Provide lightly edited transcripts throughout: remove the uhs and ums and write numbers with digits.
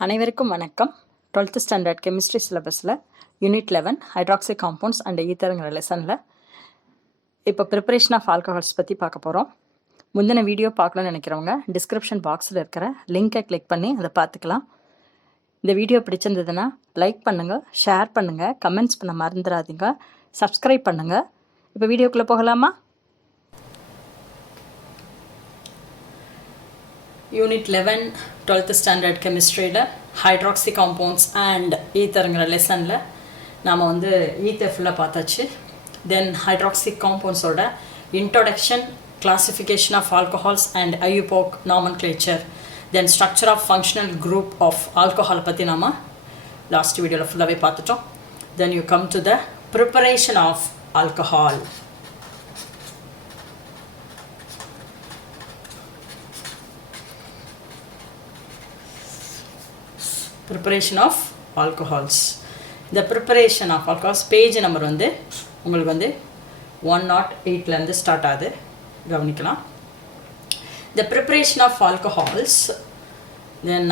அனைவருக்கும் வணக்கம். 12th standard chemistry சிலபஸில் யூனிட் 11 ஹைட்ராக்சி காம்பவுண்ட்ஸ் அண்ட் ஈத்தருங்கிற லெசனில் இப்போ ப்ரிப்பரேஷன் ஆஃப் ஆல்கஹால்ஸ் பற்றி பார்க்க போகிறோம். முந்தின வீடியோ பார்க்கணும்னு நினைக்கிறவங்க டிஸ்கிரிப்ஷன் பாக்ஸில் இருக்கிற லிங்கை கிளிக் பண்ணி அதை பார்த்துக்கலாம். இந்த வீடியோ பிடிச்சிருந்ததுன்னா லைக் பண்ணுங்கள், ஷேர் பண்ணுங்கள், கமெண்ட்ஸ் பண்ண மறந்துடாதீங்க, சப்ஸ்கிரைப் பண்ணுங்கள். இப்போ வீடியோக்குள்ளே போகலாமா? யூனிட் 11 12th ஸ்டாண்டர்ட் கெமிஸ்ட்ரியில் ஹைட்ராக்சி காம்பவுண்ட்ஸ் அண்ட் ஈத்தருங்கிற லெசனில் நாம் ஈத்தர் ஃபுல்லாக பார்த்தாச்சு. தென் ஹைட்ராக்சி காம்பவுண்ட்ஸோட introduction, classification of alcohols and IUPAC nomenclature, then structure of functional group of alcohol பற்றி நாம் லாஸ்ட் வீடியோவில் ஃபுல்லாகவே பார்த்துட்டோம். Then you come to the preparation of alcohol. Preparation of alcohols. The preparation of alcohols page number உங்களுக்கு 108 ஸ்டார்ட் ஆகுது, கவனிக்கலாம். The preparation of alcohols, then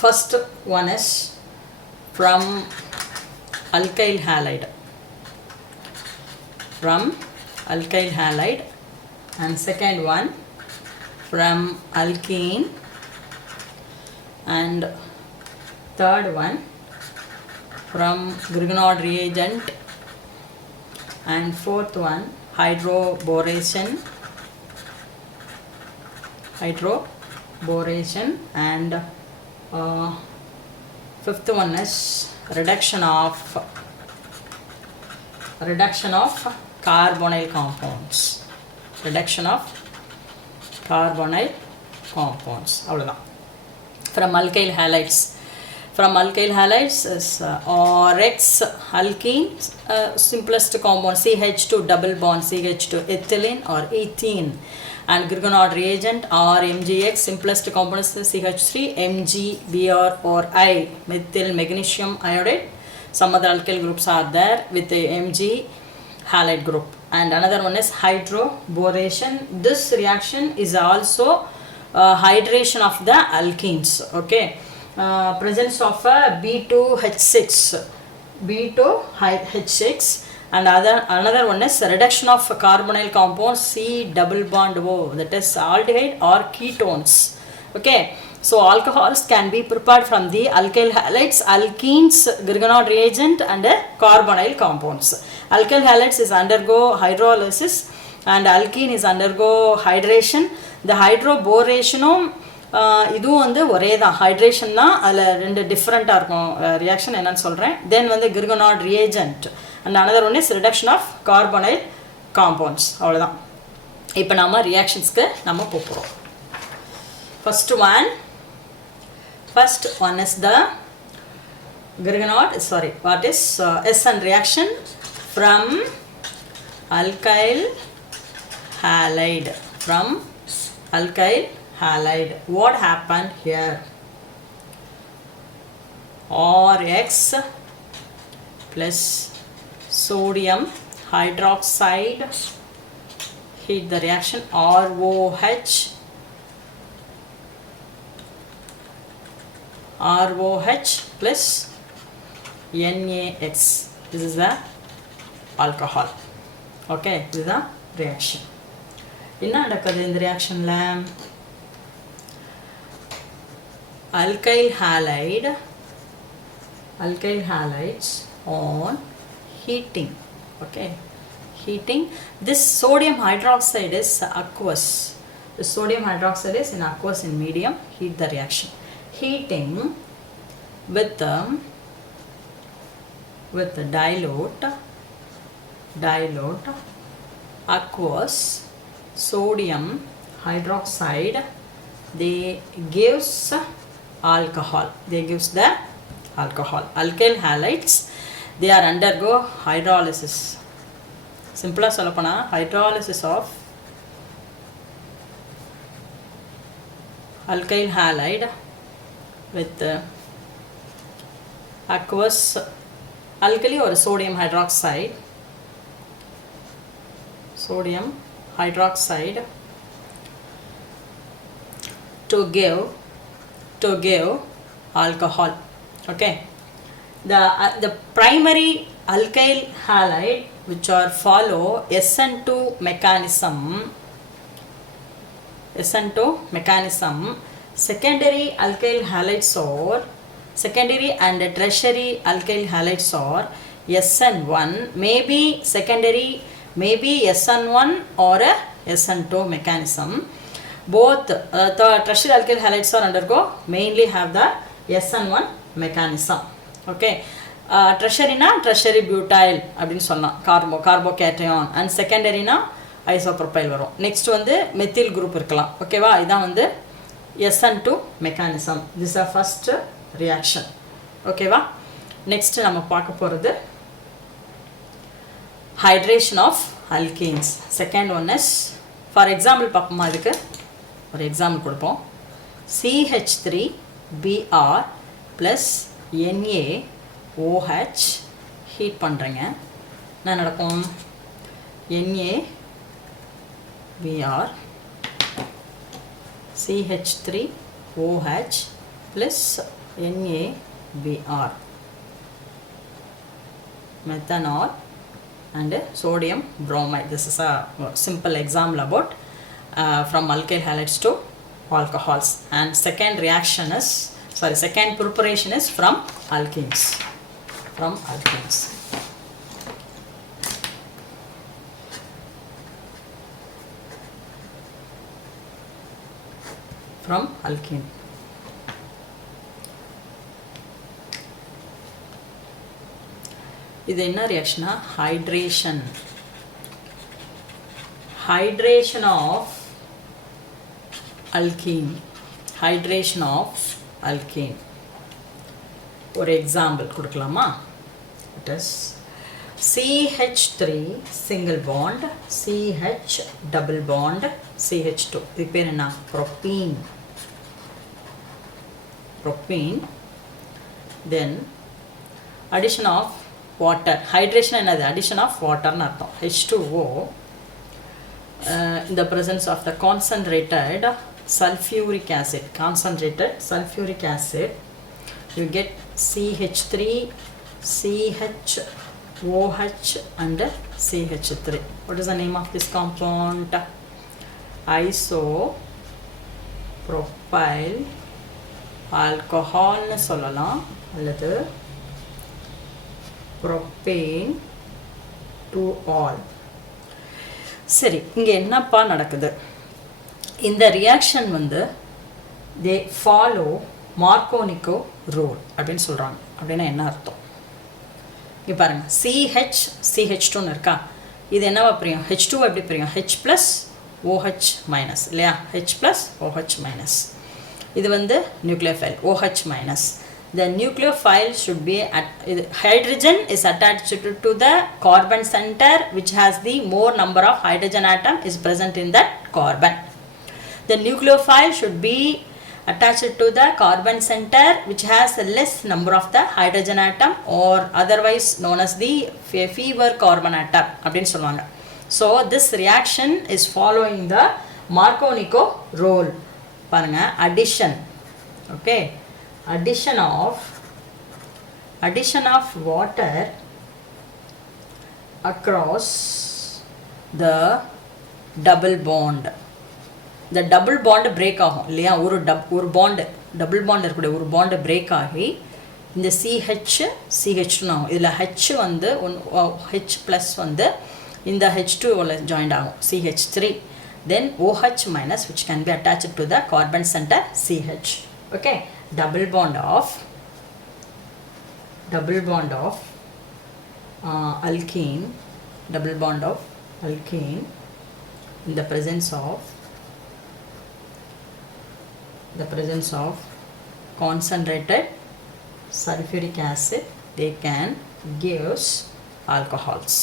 first one is from alkyl halide, and second one from alkene, and third one from Grignard reagent, and fourth one hydroboration, and fifth one is reduction of carbonyl compounds, அவ்வளோதான். from alkyl halides is RX alkene, simplest compound CH2 double bond CH2 ethylene or ethene, and Grignard reagent RMgX, simplest compound is CH3 MgBr or I, methyl magnesium iodide. Some other alkyl groups are there with the Mg halide group, and another one is hydroboration. This reaction is also hydration of the alkenes. Okay, presence of a B2H6, and another one is reduction of carbonyl compounds C double bond O, that is aldehyde or ketones. Okay, so alcohols can be prepared from the alkyl halides, alkenes, Grignard reagent, and carbonyl compounds. Alkyl halides is undergo hydrolysis and alkene is undergo hydration. The hydroborationum இதுவும் ஒரே தான், ஹைட்ரேஷன் தான், அதில் ரெண்டு டிஃப்ரெண்ட்டாக இருக்கும் reaction, என்னன்னு சொல்கிறேன். Then Grignard reagent and another one is reduction of carbonyl compounds. அவ்வளோதான். இப்போ நம்ம ரியாக்ஷன்ஸ்க்கு நம்ம போகிறோம். First one is the what is SN reaction from alkyl halide, What happened here? RX plus sodium hydroxide, heat the reaction, ROH plus NaX. This is the alcohol. Okay, this is the reaction. என்ன நடக்குது இந்த ரியாக்ஷன்ல? alkyl halides on heating. Okay, heating. This sodium hydroxide is aqueous. The sodium hydroxide is in aqueous in medium. Heat the reaction. Heating with the dilute aqueous sodium hydroxide, they gives alcohol. Alkyl halides, they are undergo hydrolysis. Simply சொல்லப்போனா hydrolysis of alkyl halide with aqueous alkali or sodium hydroxide to give alcohol. Okay, the primary alkyl halide which are follow SN2 mechanism, secondary alkyl halides are secondary and tertiary alkyl halides are SN1, maybe secondary, maybe SN1 or a SN2 mechanism. Both the tertiary alkyl halides are undergo mainly have the SN1 mechanism. Okay, tertiary na tertiary butyl அப்படினு சொல்லலாம், carbocation, and secondary na isopropyl வரும். நெக்ஸ்ட் வந்து methyl group இருக்கலாம். ஓகேவா, இதான் வந்து SN2 mechanism. This is the first reaction. ஓகேவா, நெக்ஸ்ட் நம்ம பார்க்க போகிறது hydration of alkenes. Second one is, for example பார்ப்போமா, இதுக்கு ஒரு எக்ஸாம்பிள் கொடுப்போம். CH3Br plus NaOH ஹீட் பண்ணுறேங்க. என்ன நடக்கும்? NaBr CH3OH plus NaBr, methanol and sodium bromide. This is a simple example about from alkyl halides to alcohols. And second reaction is, second preparation is from alkenes. From alkene. இது என்ன ரியாக்ஷனா? hydration of alkene. ஒரு எக்ஸாம்பிள் கொடுக்கலாமா? It is CH3 single bond, CH double bond, CH2. இது பேர் என்ன? propene. Then addition of water. Hydration என்னது? addition of water னு அர்த்தம். H2O in the presence of the concentrated sulfuric acid, you get CH3, CHOH and CH3. What is the name of this compound? Isopropyl alcohol னு சொல்லலாம், அல்லது propane to all. சரி, இங்கே என்னப்பா நடக்குது? இந்த ரியாக்ஷன் வந்து they follow Markovnikov rule அப்படின்னு சொல்கிறாங்க. அப்படின்னா என்ன அர்த்தம்? இங்கே பாருங்கள், CH2ன்னு இருக்கா, இது என்னவா பிரியும்? H2 எப்படி பிரியும்? H plus OH minus இல்லையா? H plus OH minus. இது வந்து nucleophile OH minus. The nucleophile should be hydrogen is attached to the carbon center which has the more number of hydrogen atom is present in that carbon. The nucleophile should be attached to the carbon center which has a less number of the hydrogen atom, or otherwise known as the fewer carbon atom அப்படினு சொல்வாங்க. So this reaction is following the Markovnikov rule. பாருங்க, addition. Okay, addition of water across the double bond. The double bond break ஆகும் இல்லையா? ஒரு bond double bond இருக்கக்கூடிய ஒரு bond break ஆகி இந்த CH2 ஆகும். இதில் H வந்து H plus வந்து இந்த H2 ஜாயிண்ட் ஆகும், CH3. Then OH minus which can be attached to the carbon center CH. Okay, double bond of alkene in the presence of concentrated sulfuric acid, they can gives alcohols.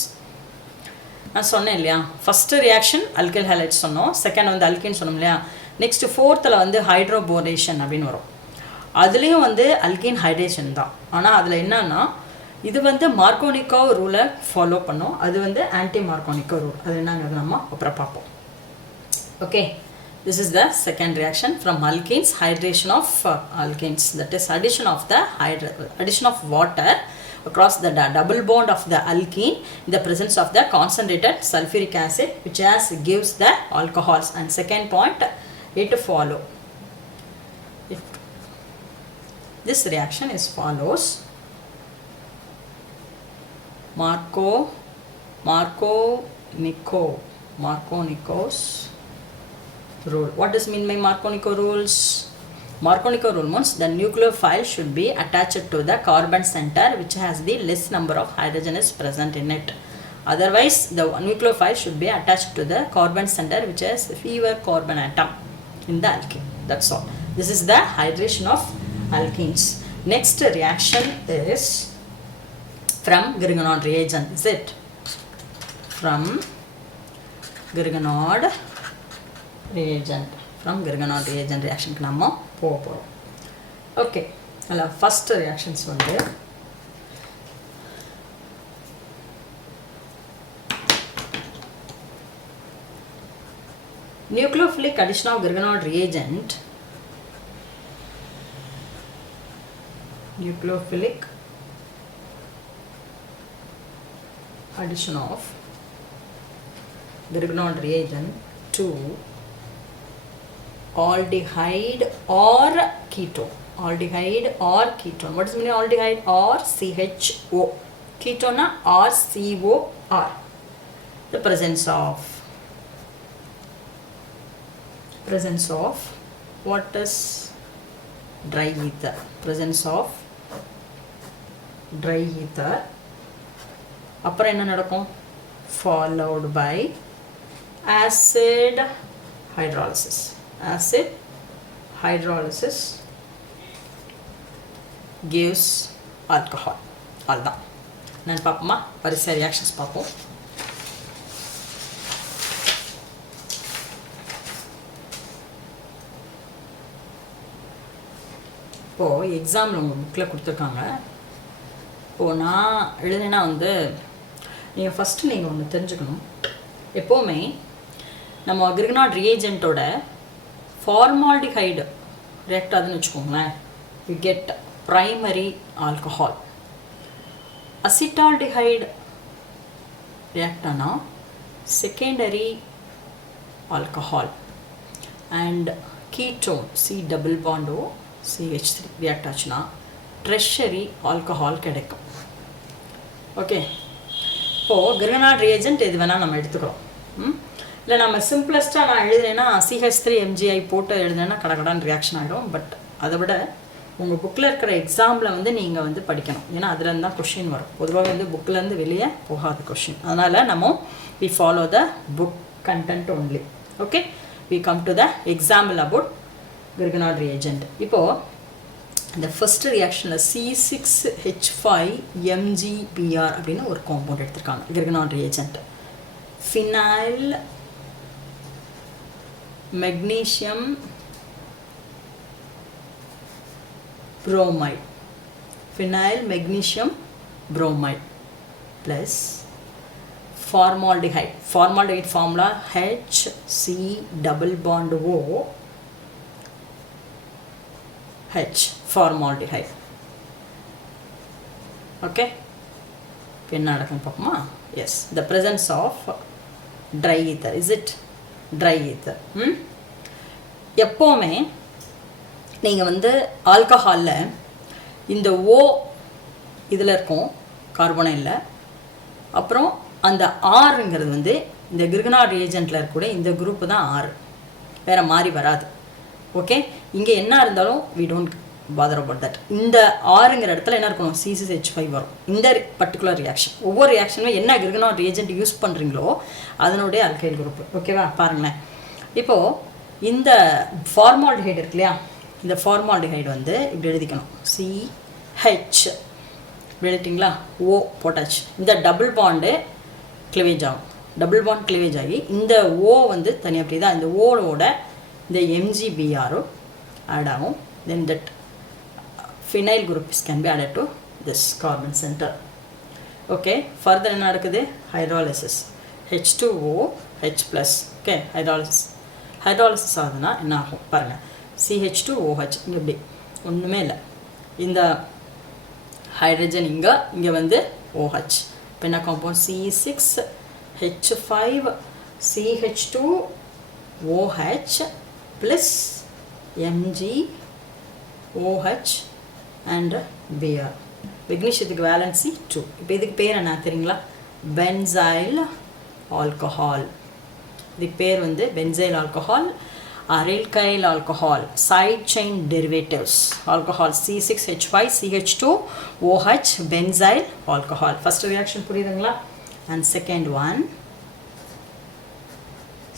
நான் சொன்னேன் இல்லையா, first reaction alkyl highlight சொன்னோம், செகண்ட் வந்து அல்கின் சொன்னோம் இல்லையா. நெக்ஸ்ட் ஃபோர்த்தில் வந்து ஹைட்ரோபோரேஷன் அப்படின்னு வரும். அதுலேயும் வந்து அல்கின் ஹைட்ரேஷன் தான். ஆனால் அதில் என்னன்னா, இது வந்து மார்க்கோனிக்கோ ரூலை ஃபாலோ பண்ணோம், அது வந்து ஆன்டி மார்க்கோனிக்கோ ரூல். அது என்னங்கிறது நம்ம அப்புறம் பார்ப்போம். Okay, This is the second reaction from alkenes, hydration of alkenes, that is addition of water across the double bond of the alkene in the presence of the concentrated sulfuric acid, which gives the alcohols. And second point, it follow. If this reaction is follows Markovnikov's rule. What does mean by Markovnikov rules? Markovnikov rule means the nucleophile should be attached to the carbon center which has the less number of hydrogen is present in it. Otherwise, the nucleophile should be attached to the carbon center which has fewer carbon atom in the alkene. That's all. This is the hydration of alkenes. Next reaction is from Grignard reagent. Is it? From Grignard reagent. From Grignard reagent reaction க்கு நாம போறோம். Okay. அல்ல first reactions வந்து nucleophilic addition of Grignard reagent. Nucleophilic addition of Grignard reagent to aldehyde or ketone. Aldehyde or ketone. What does mean aldehyde or CHO? Ketone or COR. The presence of what is dry ether. Presence of dry ether. அப்புறம் என்ன நடக்கும்? Followed by acid hydrolysis. Acid hydrolysis gives alcohol. அவ்வளோதான். நான் பார்ப்போமா? வரிசை ரியாக்ஷன்ஸ் பார்ப்போம். இப்போது எக்ஸாமில் உங்கள் புக்கில் கொடுத்துருக்காங்க. இப்போது நான் எழுதுனா வந்து நீங்கள் ஃபஸ்ட்டு நீங்கள் ஒன்று தெரிஞ்சுக்கணும். எப்போவுமே நம்ம கிரிக்னாட் ரியேஜென்ட்டோட ஃபார்மால்டிஹைடு ரியாக்ட் ஆகுதுன்னு வச்சுக்கோங்களேன், you get primary alcohol. Acetaldehyde react ஆனால் secondary alcohol. And ketone C double பாண்டோ CH3 ரியாக்ட் ஆச்சுன்னா ட்ரெஷரி ஆல்கஹால் கிடைக்கும். ஓகே, இப்போது கிரிக்னாட் ரியேஜென்ட் எது வேணால் நம்ம எடுத்துக்கிறோம். இல்லை நம்ம சிம்பிளஸ்ட்டாக நான் எழுதுனேன்னா CH3MgI போட்டு எழுதுனேன்னா கடகடான்னு ரியாக்ஷன் ஆகிடும். பட் அதை விட உங்கள் புக்கில் இருக்கிற எக்ஸாமில் வந்து நீங்கள் வந்து படிக்கணும். ஏன்னா அதுலேருந்து தான் கொஷின் வரும். பொதுவாக வந்து புக்கிலேருந்து வெளியே போகாத கொஷின். அதனால் நம்ம we follow the book content only. Okay, we come to the example about Grignard reagent. இப்போது இந்த ஃபர்ஸ்ட் ரியாக்ஷனில் C6H5MgBr அப்படின்னு ஒரு காம்பவுண்ட் எடுத்திருக்காங்க. Grignard reagent phenyl magnesium bromide. Phenyl magnesium bromide plus formaldehyde. Formaldehyde formula HC double bond O H formaldehyde. Okay, என்ன நடக்கும் பார்ப்போமா? Yes, the presence of dry ether. Is it dry ether? எப்போவுமே நீங்கள் வந்து ஆல்கஹாலில் இந்த ஓ இதில் இருக்கும் கார்பனையில், அப்புறம் அந்த ஆறுங்கிறது வந்து இந்த கிரிக்னாட் ரியேஜென்ட்டில் இருக்கக்கூடிய இந்த குரூப்பு தான் ஆறு, வேறு மாறி வராது. ஓகே, இங்கே என்ன இருந்தாலும் we don't bother about that. இந்த ஆறுங்கிற இடத்துல என்ன இருக்கணும்? C6H5 வரும். இந்த பர்டிகுலர் ரியாக்ஷன் ஒவ்வொரு ரியாக்ஷனுமே என்ன கிரிக்னாட் ரியேஜென்ட் யூஸ் பண்ணுறீங்களோ அதனுடைய அல்கைல் குரூப்பு. ஓகேவா? பாருங்களேன், இப்போது இந்த ஃபார்மால்டிஹைடு இருக்கு இல்லையா, இந்த ஃபார்மால்டிஹைடு வந்து இப்படி எழுதிக்கணும். CH இப்படி எழுதிட்டிங்களா? O போட்டாச்சு. இந்த டபுள் பாண்டு கிளிவேஜ் ஆகும். டபுள் பாண்ட் கிளிவேஜ் ஆகி இந்த O வந்து தனியாக அப்படி தான் இந்த ஓவோட இந்த MgBrரும் ஆட் ஆகும். Then that phenyl groups can be added to this carbon centre. Okay, further என்ன நடக்குது? Hydrolysis. H2O H+. Okay, hydrolysis. Hydrolysis ஆகுதுன்னா என்ன ஆகும் பாருங்கள், CH2OH இங்கே இப்படி ஒன்றுமே இல்லை, இந்த ஹைட்ரஜன் இங்கே வந்து OH. இப்போ என்ன compound C6H5CH2OH plus MgOH and Br. மெக்னீஷியத்துக்கு வேலன்சி 2. இப்போ இதுக்கு பேர் என்ன தெரியுங்களா, பென்சைல் ஆல்கஹால். இதுக்கு பேர் வந்து benzyl alcohol, alkyl alcohol, side chain derivatives, alcohol C6H5CH2OH benzyl alcohol. First reaction புரியுதுங்களா? And second one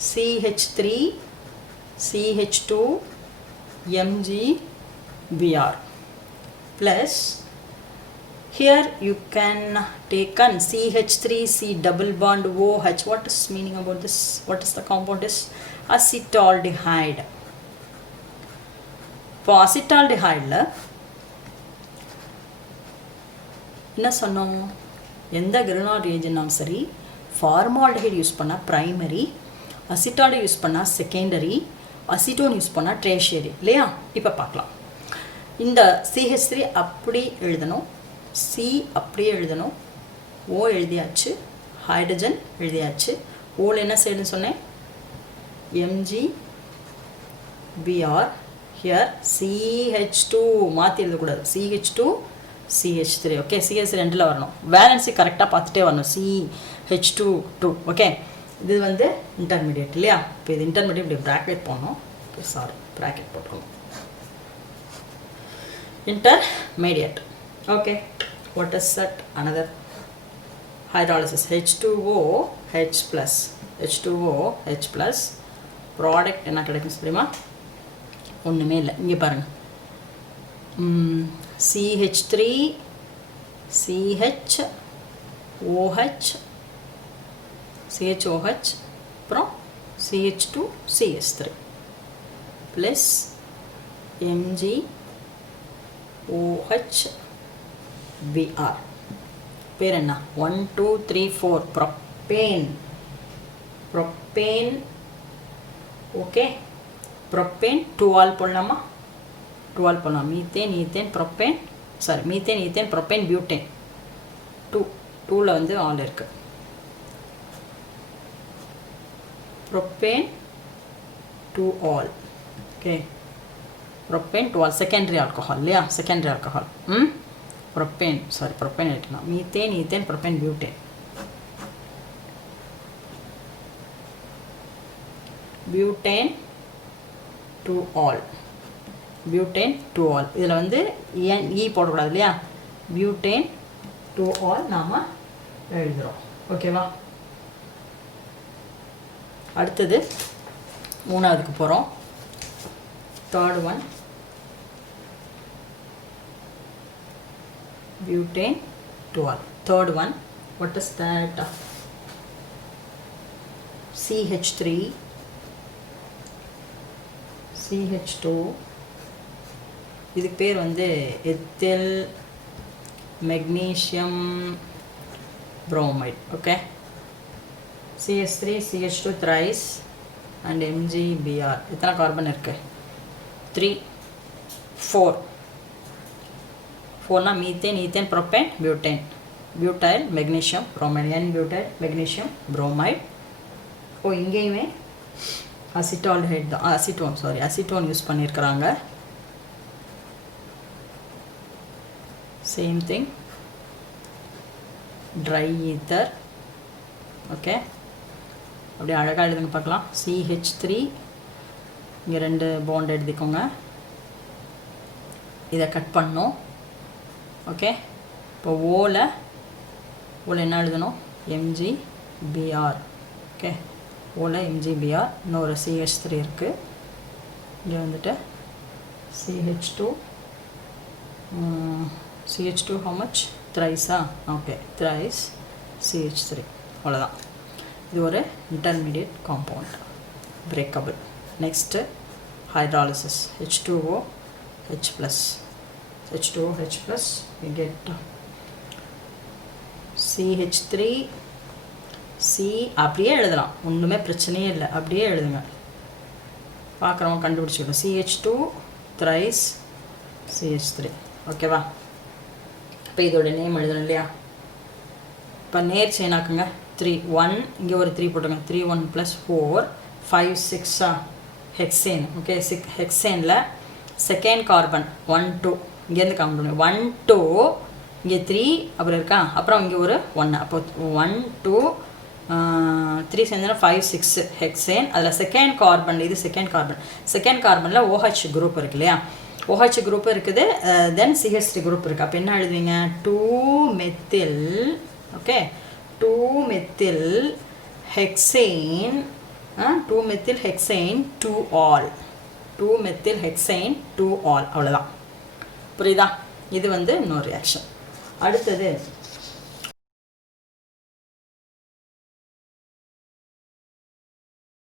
CH3CH2MgBr plus here you can take on CH3C double bond OH. What is meaning about this? What is the compound is? Acetaldehyde. இப்போ அசிட்டால்டிஹைடில் என்ன சொன்னோம், எந்த கிரினால் ரியேஜன்னாலும் சரி formaldehyde use பண்ணால் ப்ரைமரி, அசிட்டால்டு யூஸ் பண்ணால் செகண்டரி, அசிட்டோன் யூஸ் பண்ணால் ட்ரேஷியரி இல்லையா. இப்போ பார்க்கலாம், இந்த CH3 அப்படி எழுதணும், C அப்படியே எழுதணும், O எழுதியாச்சு, ஹைட்ரஜன் எழுதியாச்சு, ஓவில் என்ன செய்யுதுன்னு சொன்னேன், MgBr. here CH2 மாற்றி எழுதக்கூடாது, CH2CH3. ஓகே, CH ரெண்டில் வரணும், வேலன்சி கரெக்டாக பார்த்துட்டே வரணும், CH2 ஓகே. இது வந்து இன்டர்மீடியட் இல்லையா. இப்போ இது இன்டர்மீடியட் இப்படி ப்ராக்கெட் போடணும், சாரி ப்ராக்கெட் போட்டுக்கணும், intermediate. Okay, what is that? Another hydrolysis, H2OH plus, H2OH plus product என்ன கிடைக்கும் தெரியுமா, ஒன்றுமே இல்லை. இங்கே பாருங்கள், CH3CHOH அப்புறம் CH2CH3 ப்ளஸ் MgOHBr. பேர் என்ன, 1 2 3 4 propane. Propane okay, propane 2 ol போடலாமா, 2 ஆல் போடலாம். Methane ethane propane, sorry methane ethane propane butane 2ல் வந்து ஆல் இருக்குது. Propane 2 ol okay, propane 2 ol secondary alcohol இல்லையா, secondary alcohol. Propane sorry propane எடுக்கலாம், methane ethane propane butane. Butane 2 ol, butane 2 ol. இதில் வந்து இ போடக்கூடாது இல்லையா, பியூட்டேன் 2 ஆல் நாம் எழுதுகிறோம். ஓகேவா, அடுத்தது மூணாவதுக்கு போகிறோம். Third one butane 12. Third one, what is that? CH3 CH2, இதுக்கு பேர் வந்து ethyl magnesium bromide. Okay, CH3 CH2 thrice and MgBr. எத்தனை கார்பன் இருக்கு, 3 4 4னா methane ethane propane butane, butyl magnesium bromide, N butyl magnesium bromide. Oh இங்கேயுமே acetaldehyde தான், acetone sorry acetone use பண்ணியிருக்கிறாங்க. Same thing dry ether. Okay, அப்படியே அழகாக எழுதுங்க பார்க்கலாம். CH3 இங்கே 2 பாண்ட் எழுதிக்கோங்க, இதை கட் பண்ணோம். ஓகே, இப்போ ஓவில் என்ன எழுதணும், MgBr. ஓகே, ஓவில் MgBr. இன்னொரு CH3 இருக்குது, இங்கே வந்துட்டு CH2 how much, thrice-ஆ, ஓகே thrice CH3. அவ்வளோதான், இது ஒரு intermediate compound, breakable. Next hydrolysis, H2OH plus, H2OH plus we get CH3 C. அப்படியே எழுதலாம், ஒன்றுமே பிரச்சனையே இல்லை, அப்படியே எழுதுங்க. பார்க்குறவங்க கண்டுபிடிச்சிக்கணும். CH2 thrice CH3. ஓகேவா? இப்போ இதோட நேம் எழுதணும் இல்லையா? இப்போ நேர் செயின் ஆக்குங்க. 3 1 இங்கே ஒரு 3 போட்டுங்க. 3 1 + 4 5 6 ஹெக்சேன். ஓகே, ஹெக்சேனில் செகண்ட் கார்பன் 1 2 இங்கேருந்து கவுண்ட் பண்ணுங்க. 1 2 இங்கே 3 அப்புறம் இருக்கா, அப்புறம் இங்கே ஒரு 1. அப்போ 1 2 3 சேர்ந்தா 5 6 ஹெக்சேன். அதில் செகண்ட் கார்பன், இது செகண்ட் கார்பன். செகண்ட் கார்பனில் OH குரூப் இருக்கு இல்லையா? OH குரூப் இருக்குது, தென் CH3 குரூப் இருக்குது. அப்போ என்ன எழுதுவீங்க? 2 methyl. Okay, 2 methyl hexane, 2 methyl hexane 2 ஆல். 2 மெத்தில் ஹெக்சேன் 2 ஆல். அவ்வளோதான். புரியுதா? இது வந்து இன்னொரு ரியாக்ஷன். அடுத்தது